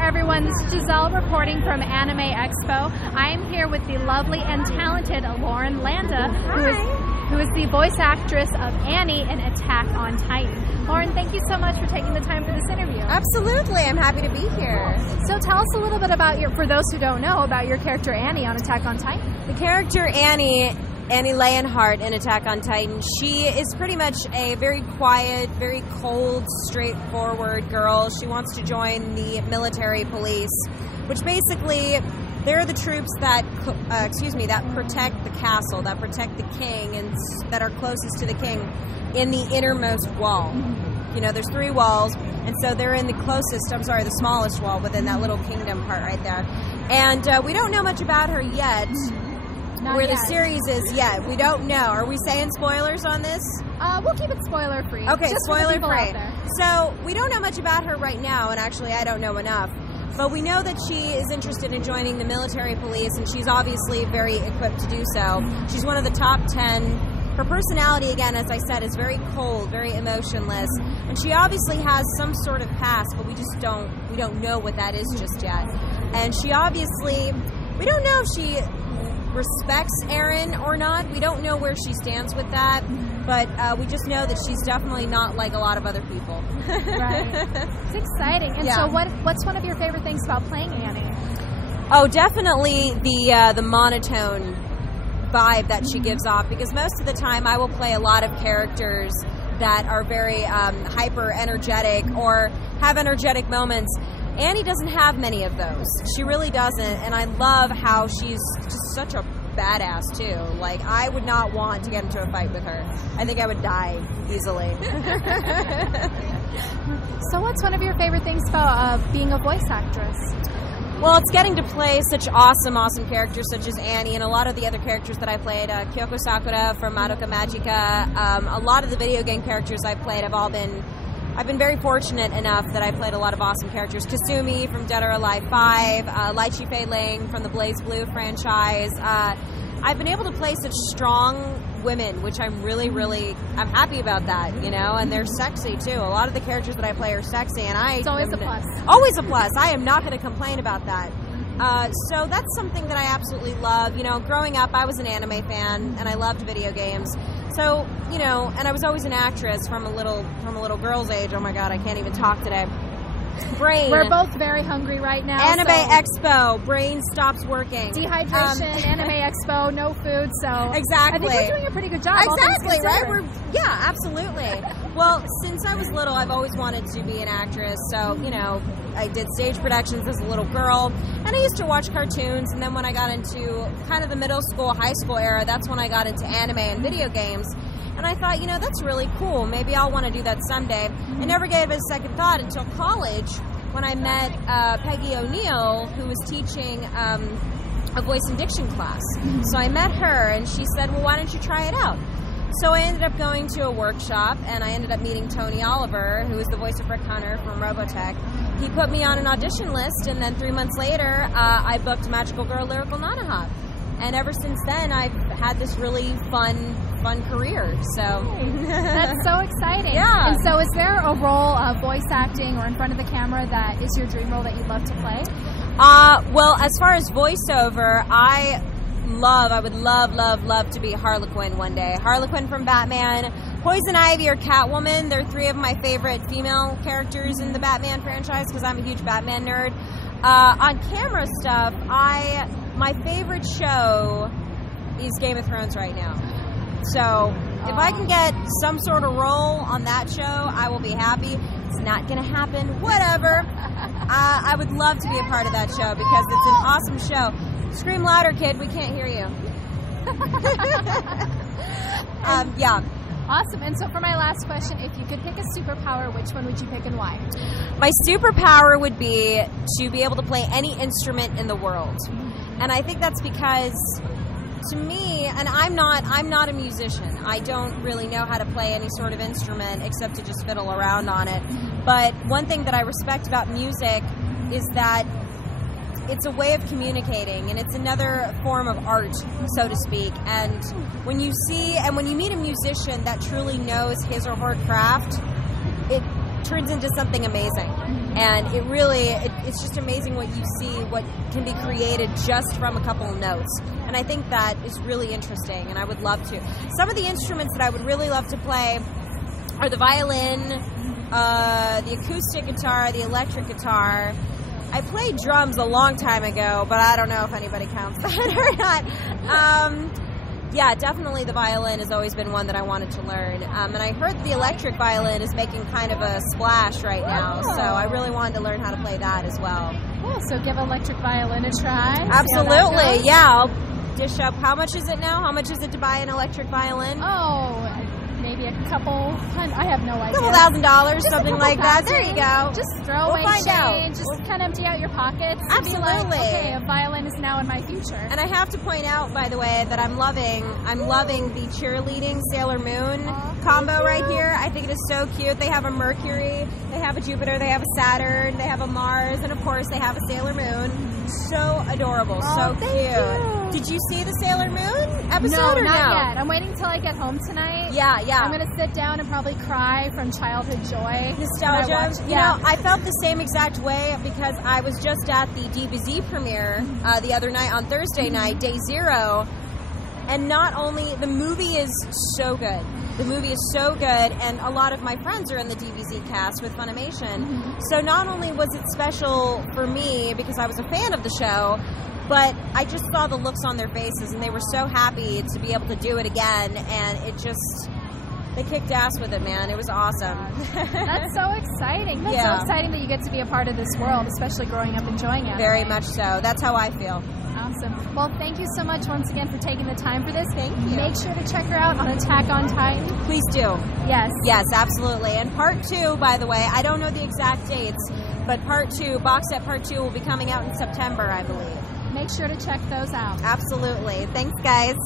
everyone. This is Giselle reporting from Anime Expo. I am here with the lovely and talented Lauren Landa, who is the voice actress of Annie in Attack on Titan. Lauren, thank you so much for taking the time for this interview. Absolutely, I'm happy to be here. So tell us a little bit about for those who don't know, about your character Annie on Attack on Titan. The character Annie Leonhardt in Attack on Titan, she is pretty much a very quiet, very cold, straightforward girl. She wants to join the military police, which basically, they're the troops that, that protect the castle, that protect the king, and that are closest to the king in the innermost wall. You know, there's 3 walls, and so they're in the smallest wall within that little kingdom part right there. And we don't know much about her yet. The series is yet. We don't know. Are we saying spoilers on this? We'll keep it spoiler free. Okay, spoiler free. So we don't know much about her right now, and actually I don't know enough. But we know that she is interested in joining the military police, and she's obviously very equipped to do so. She's one of the top 10. Her personality, again, as I said, is very cold, very emotionless, and she obviously has some sort of past, but we don't know what that is just yet. And she obviously, we don't know if she respects Eren or not. We don't know where she stands with that, but we just know that she's definitely not like a lot of other people. Right. It's exciting. And so what's one of your favorite things about playing Annie? Oh, definitely the monotone vibe that she gives off, because most of the time I will play a lot of characters that are very hyper energetic or have energetic moments. Annie doesn't have many of those. She really doesn't, and I love how she's just such a badass too. Like, I would not want to get into a fight with her. I think I would die easily. So what's one of your favorite things about being a voice actress? Well, it's getting to play such awesome characters such as Annie, and a lot of the other characters that I played, Kyoko Sakura from Madoka Magica. A lot of the video game characters I've played I've been very fortunate enough that I played a lot of awesome characters. Kasumi from Dead or Alive 5, Lychee Fei Ling from the Blaze Blue franchise. I've been able to play such strong women, which I'm I'm happy about that, you know, and they're sexy too. A lot of the characters that I play are sexy, and it's always a plus. Always a plus. I am not going to complain about that. So that's something that I absolutely love. You know, growing up, I was an anime fan, and I loved video games. So, you know, and I was always an actress from a little girl's age. Oh my God, I can't even talk today. Brain. We're both very hungry right now. Anime Expo. Brain stops working. Dehydration. Anime Expo. No food. So exactly. I think we're doing a pretty good job. Exactly. Right. Absolutely. Well, since I was little, I've always wanted to be an actress. So, you know, I did stage productions as a little girl, and I used to watch cartoons. And then when I got into kind of the middle school, high school era, that's when I got into anime and video games. And I thought, you know, that's really cool. Maybe I'll want to do that someday. I never gave it a second thought until college, when I met Peggy O'Neill, who was teaching a voice and diction class. So I met her, and she said, well, why don't you try it out? So I ended up going to a workshop, and I ended up meeting Tony Oliver, who is the voice of Rick Hunter from Robotech. He put me on an audition list, and then 3 months later, I booked Magical Girl Lyrical Nanoha. And ever since then, I've had this really fun career. So that's so exciting. Yeah. And so, is there a role of voice acting or in front of the camera that is your dream role that you'd love to play? Well, as far as voiceover, I would love to be Harlequin one day. Harlequin from Batman, Poison Ivy, or Catwoman. They're 3 of my favorite female characters in the Batman franchise, because I'm a huge Batman nerd. On camera stuff, my favorite show is Game of Thrones right now. So if I can get some sort of role on that show, I will be happy. It's not going to happen. Whatever. I would love to be a part of that show, because it's an awesome show. Scream louder, kid. We can't hear you. Yeah. Awesome. And so for my last question, if you could pick a superpower, which one would you pick and why? My superpower would be to be able to play any instrument in the world. And I think that's because, to me, and I'm not a musician. I don't really know how to play any sort of instrument except to just fiddle around on it. But one thing that I respect about music is that it's a way of communicating, and it's another form of art, so to speak. And when you meet a musician that truly knows his or her craft, it turns into something amazing. And it's just amazing what you see, what can be created just from a couple of notes. And I think that is really interesting, and I would love to. Some of the instruments that I would really love to play are the violin, the acoustic guitar, the electric guitar. I played drums a long time ago, but I don't know if anybody counts that or not. Yeah, definitely the violin has always been one that I wanted to learn. And I heard the electric violin is making kind of a splash right now, so I really wanted to learn how to play that as well. Cool, so give electric violin a try. Absolutely, yeah. I'll dish up. How much is it now? How much is it to buy an electric violin? Oh, maybe a couple hundred. I have no idea. $2,000, something like that. There you go. Just throw away change. Just kind of empty out your pockets. Absolutely. Be like, okay, a violin is now in my future. And I have to point out, by the way, that I'm loving the cheerleading Sailor Moon combo right here. I think it is so cute. They have a Mercury, they have a Jupiter, they have a Saturn, they have a Mars, and of course they have a Sailor Moon. So adorable, so cute. Did you see the Sailor Moon episode no, or not yet. I'm waiting till I get home tonight. Yeah. I'm going to sit down and probably cry from childhood joy. Nostalgia. You know, I felt the same exact way because I was just at the DBZ premiere the other night on Thursday night, day 0. And not only, the movie is so good. The movie is so good, and a lot of my friends are in the DBZ cast with Funimation. So not only was it special for me because I was a fan of the show, but I just saw the looks on their faces, and they were so happy to be able to do it again, and they kicked ass with it, man. It was awesome. That's so exciting. That's so exciting that you get to be a part of this world, especially growing up enjoying it. Very much so. That's how I feel. Awesome. Well, thank you so much once again for taking the time for this. Thank you. Make sure to check her out on Attack on Titan. Please do. Yes. Yes, absolutely. And part 2, by the way, I don't know the exact dates, but part 2, box set part 2 will be coming out in September, I believe. Make sure to check those out. Absolutely. Thanks, guys.